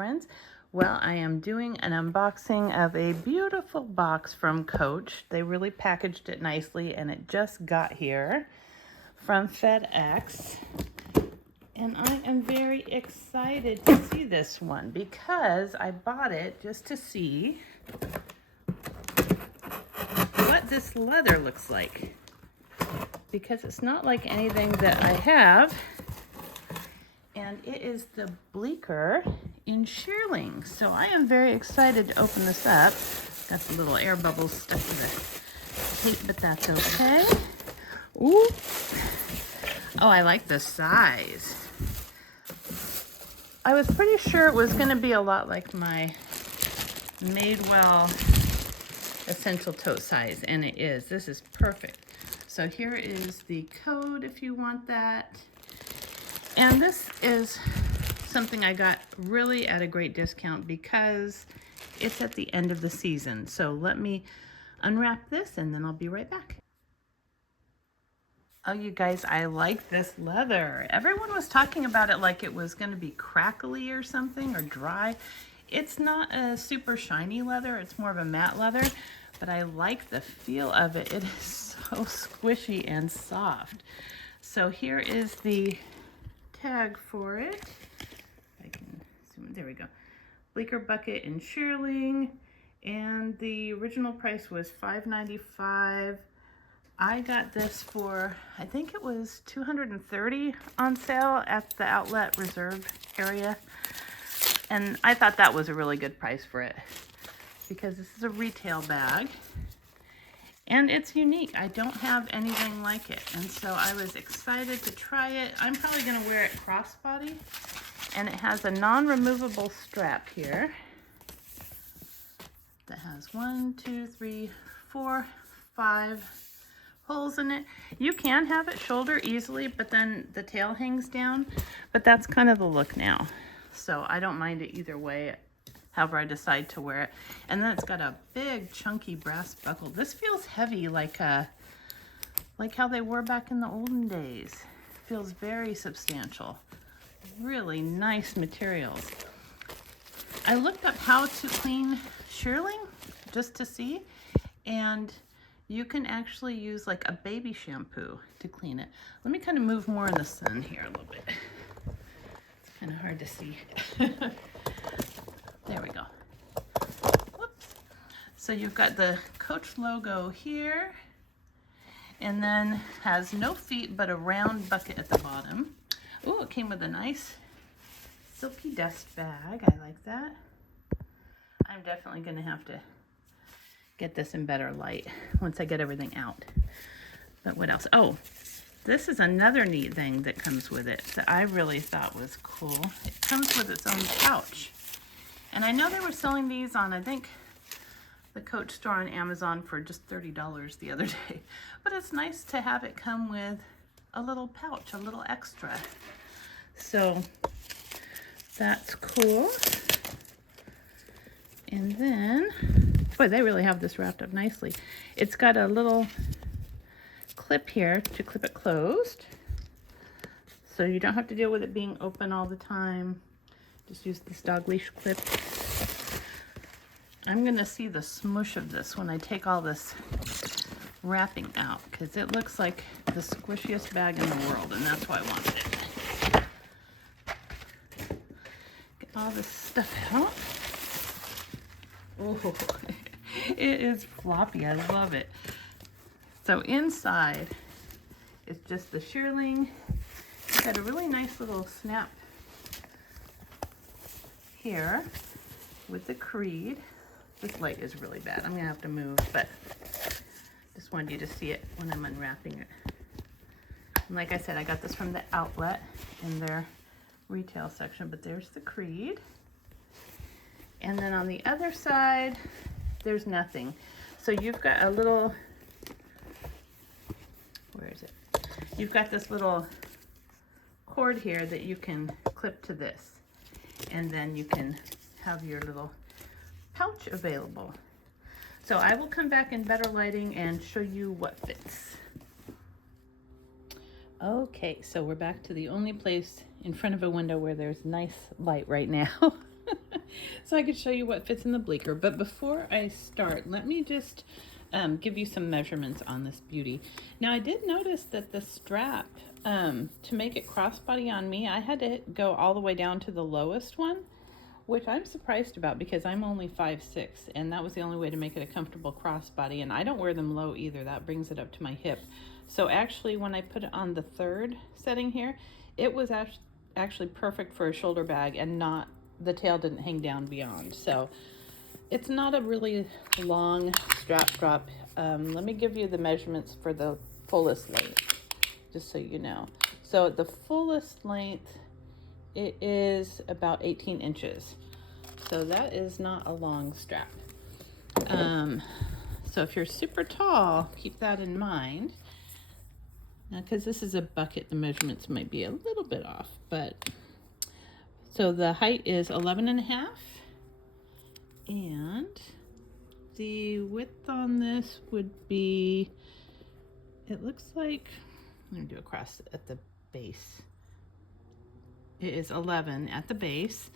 friends. Well, I am doing an unboxing of a beautiful box from Coach. They really packaged it nicely and it just got here from FedEx. And I am very excited to see this one because I bought it just to see what this leather looks like. Because it's not like anything that I have. And it is the Bleecker in Shearling. So I am very excited to open this up. Got the little air bubbles stuck to the tape, but that's okay. Ooh. Oh, I like the size. I was pretty sure it was going to be a lot like my Madewell Essential Tote size, and it is. This is perfect. So here is the code if you want that. And this is something I got really at a great discount because it's at the end of the season. So let me unwrap this and then I'll be right back. Oh, you guys, I like this leather. Everyone was talking about it like it was going to be crackly or something or dry. It's not a super shiny leather. It's more of a matte leather, but I like the feel of it. It is so squishy and soft. So here is the tag for it. I can zoom in. There we go. Bleecker bucket in Shearling, and the original price was $5.95. I got this for, I think it was $230 on sale at the outlet reserve area. And I thought that was a really good price for it because this is a retail bag and it's unique. I don't have anything like it. And so I was excited to try it. I'm probably gonna wear it crossbody, and it has a non-removable strap here that has 1, 2, 3, 4, 5 holes in it. You can have it shoulder easily, but then the tail hangs down, but that's kind of the look now. So I don't mind it either way, however I decide to wear it. And then it's got a big chunky brass buckle. This feels heavy, like how they wore back in the olden days. Feels very substantial. Really nice materials. I looked up how to clean Shearling just to see, and you can actually use like a baby shampoo to clean it. Let me kind of move more in the sun here a little bit. It's kind of hard to see. There we go. Whoops. So you've got the Coach logo here, and then has no feet but a round bucket at the bottom. Ooh, it came with a nice silky dust bag. I like that. I'm definitely going to have to get this in better light once I get everything out. But what else? Oh, this is another neat thing that comes with it that I really thought was cool. It comes with its own pouch. And I know they were selling these on, I think, the Coach store on Amazon for just $30 the other day. But it's nice to have it come with a little pouch, a little extra. So that's cool. And then, boy, they really have this wrapped up nicely. It's got a little clip here to clip it closed. So you don't have to deal with it being open all the time. Just use this dog leash clip. I'm gonna see the smush of this when I take all this wrapping out, because it looks like the squishiest bag in the world, and that's why I wanted it. Get all this stuff out. Oh, it is floppy. I love it. So inside is just the Shearling. It's got a really nice little snap here with the Creed. This light is really bad. I'm gonna have to move, but just wanted you to see it when I'm unwrapping it. And like I said, I got this from the outlet in their retail section, but there's the Creed. And then on the other side, there's nothing. So you've got a little, where is it? You've got this little cord here that you can clip to this. And then you can have your little pouch available. So I will come back in better lighting and show you what fits. Okay, so we're back to the only place in front of a window where there's nice light right now. so I could show you what fits in the Bleecker. But before I start, let me just give you some measurements on this beauty. Now I did notice that the strap, to make it crossbody on me, I had to go all the way down to the lowest one, which I'm surprised about because I'm only 5'6", and that was the only way to make it a comfortable crossbody. And I don't wear them low either. That brings it up to my hip. So actually when I put it on the third setting here, it was actually perfect for a shoulder bag, and not, the tail didn't hang down beyond. So it's not a really long strap drop. Let me give you the measurements for the fullest length, just so you know. So at the fullest length, it is about 18 inches. So that is not a long strap. So if you're super tall, keep that in mind. Now, because this is a bucket, the measurements might be a little bit off, but so the height is 11.5, and the width on this would be, it looks like, let me do across at the base. It is 11 at the base,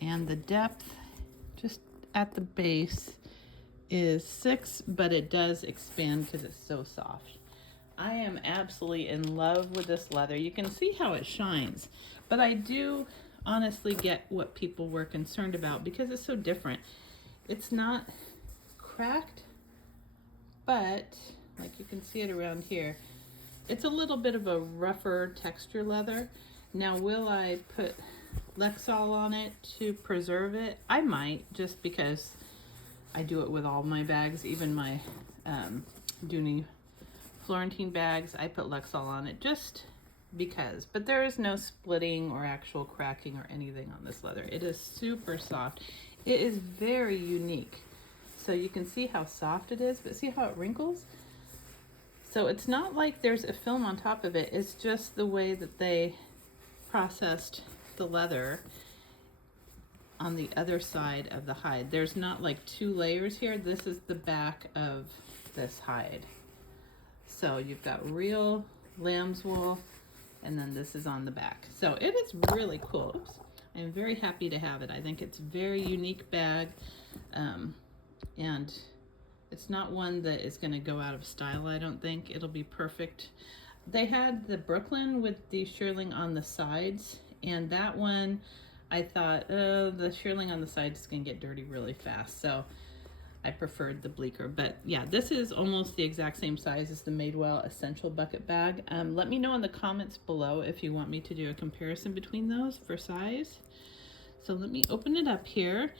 and the depth just at the base is 6, but it does expand because it's so soft. I am absolutely in love with this leather. You can see how it shines, but I do honestly get what people were concerned about because it's so different. It's not cracked, but like you can see it around here, it's a little bit of a rougher texture leather. Now, will I put Lexol on it to preserve it? I might, just because I do it with all my bags, even my Dooney Florentine bags. I put Lexol on it just because, but there is no splitting or actual cracking or anything on this leather. It is super soft. It is very unique. So you can see how soft it is, but see how it wrinkles? So it's not like there's a film on top of it. It's just the way that they processed the leather on the other side of the hide. There's not like 2 layers here. This is the back of this hide. So you've got real lamb's wool, and then this is on the back. So it is really cool. Oops. I'm very happy to have it. I think it's a very unique bag, and it's not one that is going to go out of style. I don't think it'll be perfect. They had the Brooklyn with the shearling on the sides, and that one I thought, the shearling on the sides is going to get dirty really fast. So I preferred the Bleecker. But yeah, this is almost the exact same size as the Madewell Essential Bucket Bag. Let me know in the comments below if you want me to do a comparison between those for size. So let me open it up here.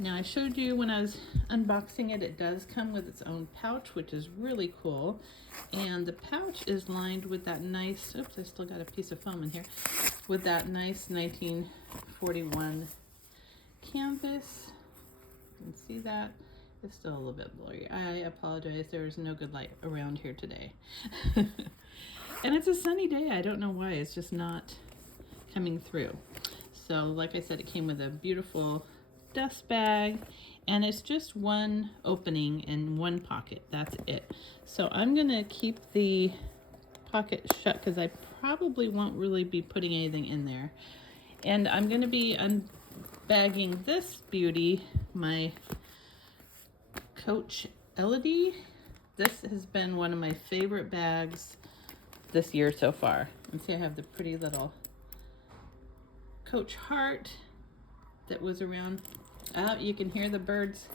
Now, I showed you when I was unboxing it, it does come with its own pouch, which is really cool. And the pouch is lined with that nice, oops, I still got a piece of foam in here, with that nice 1941 canvas. You can see that. It's still a little bit blurry. I apologize. There's no good light around here today. And it's a sunny day. I don't know why. It's just not coming through. So like I said, it came with a beautiful dust bag, and it's just one opening and one pocket. That's it. So I'm going to keep the pocket shut because I probably won't really be putting anything in there. And I'm going to be unbagging this beauty, my Coach Elodie. This has been one of my favorite bags this year so far. And see, I have the pretty little Coach heart that was around. You can hear the birds.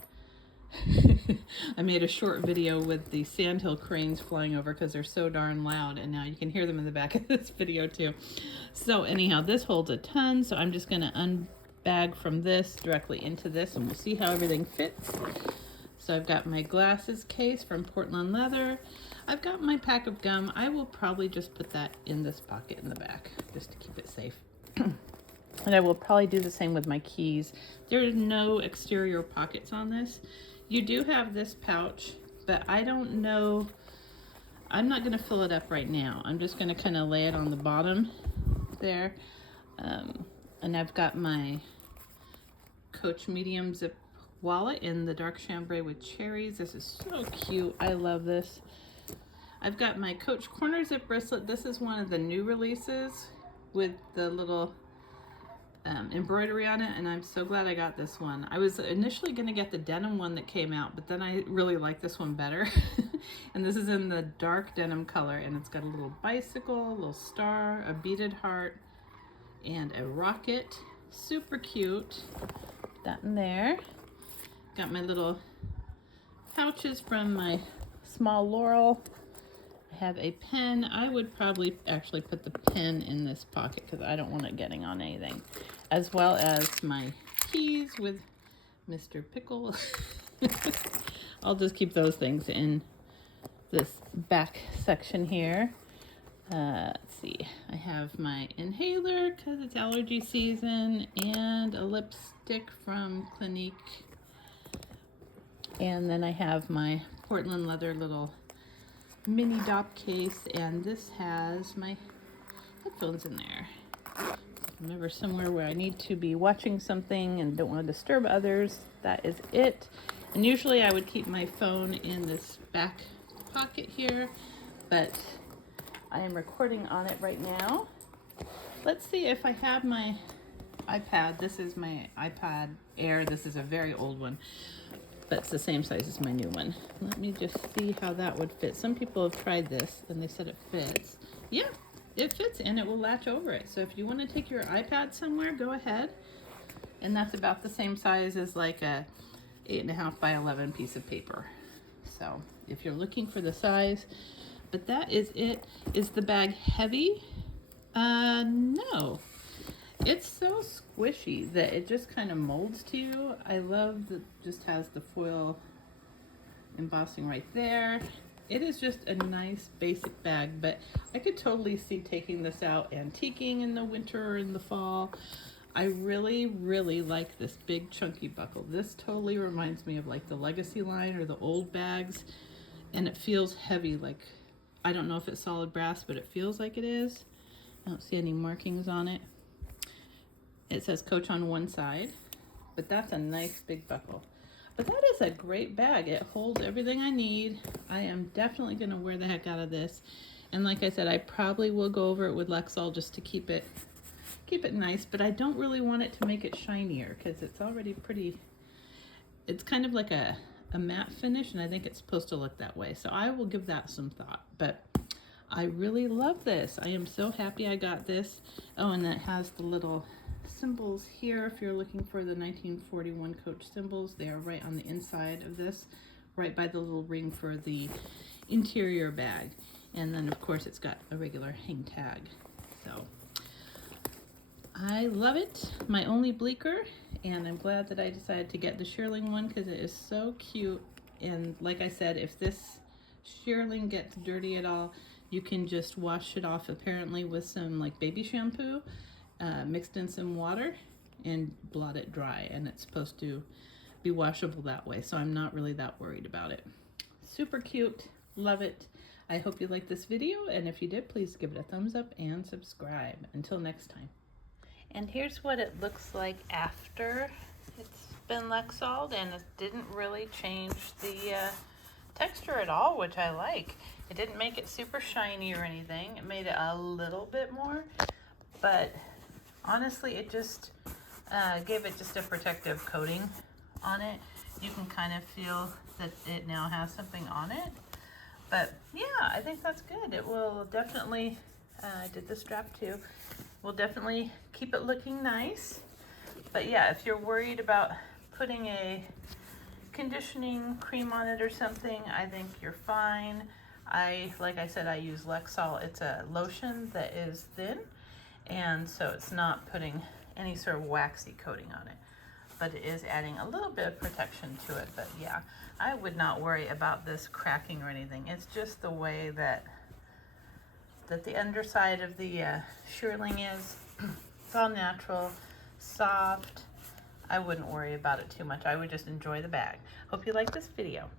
I made a short video with the sandhill cranes flying over because they're so darn loud, and now you can hear them in the back of this video too. So anyhow, this holds a ton, so I'm just going to unbag from this directly into this, and we'll see how everything fits. So I've got my glasses case from Portland Leather. I've got my pack of gum. I will probably just put that in this pocket in the back just to keep it safe. And I will probably do the same with my keys. There are no exterior pockets on this. You do have this pouch, but I don't know. I'm not going to fill it up right now. I'm just going to kind of lay it on the bottom there. And I've got my Coach medium zip wallet in the dark chambray with cherries. This is so cute. I love this. I've got my Coach corner zip bracelet. This is one of the new releases with the little embroidery on it, and I'm so glad I got this one. I was initially going to get the denim one that came out, but then I really like this one better. And this is in the dark denim color, and it's got a little bicycle, a little star, a beaded heart, and a rocket. Super cute. Put that in there. Got my little pouches from my small Laurel. I have a pen. I would probably actually put the pen in this pocket because I don't want it getting on anything. As well as my keys with Mr. Pickle. I'll just keep those things in this back section here. Let's see. I have my inhaler because it's allergy season, and a lipstick from Clinique. And then I have my Portland leather little mini dop case, and this has my headphones in there. If I'm ever somewhere where I need to be watching something and don't want to disturb others, that is it. And usually I would keep my phone in this back pocket here, but I am recording on it right now. Let's see if I have my iPad. This is my iPad Air. This is a very old one, but it's the same size as my new one. Let me just see how that would fit. Some people have tried this and they said it fits. Yeah, it fits, and it will latch over it. So if you want to take your iPad somewhere, go ahead. And that's about the same size as like a 8.5 by 11 piece of paper. So if you're looking for the size, but that is it. Is the bag heavy? No. It's so squishy that it just kind of molds to you. I love that it just has the foil embossing right there. It is just a nice basic bag, but I could totally see taking this out antiquing in the winter or in the fall. I really, really like this big chunky buckle. This totally reminds me of like the Legacy line or the old bags, and it feels heavy. Like, I don't know if it's solid brass, but it feels like it is. I don't see any markings on it. It says Coach on one side, but that's a nice big buckle. But that is a great bag. It holds everything I need. I am definitely going to wear the heck out of this. And like I said, I probably will go over it with Lexol just to keep it nice, but I don't really want it to make it shinier because it's already pretty, it's kind of like a matte finish, and I think it's supposed to look that way. So I will give that some thought, but I really love this. I am so happy I got this. Oh, and it has the little symbols here. If you're looking for the 1941 Coach symbols, they are right on the inside of this, right by the little ring for the interior bag. And then of course it's got a regular hang tag. So I love it. My only Bleecker, and I'm glad that I decided to get the Shearling one because it is so cute. And like I said, if this Shearling gets dirty at all, you can just wash it off apparently with some like baby shampoo mixed in some water and blot it dry, and it's supposed to be washable that way, so I'm not really that worried about it. Super cute. Love it. I hope you liked this video, and if you did, please give it a thumbs up and subscribe. Until next time. And here's what it looks like after it's been Lexoled, and it didn't really change the texture at all, which I like. It didn't make it super shiny or anything. It made it a little bit more, but honestly, it just gave it just a protective coating on it. You can kind of feel that it now has something on it. But yeah, I think that's good. It will definitely, I did the strap too, will definitely keep it looking nice. But yeah, if you're worried about putting a conditioning cream on it or something, I think you're fine. Like I said, I use Lexol. It's a lotion that is thin, and so it's not putting any sort of waxy coating on it, but it is adding a little bit of protection to it. But yeah, I would not worry about this cracking or anything. It's just the way that the underside of the Shearling is. It's all natural, soft. I wouldn't worry about it too much. I would just enjoy the bag. Hope you like this video.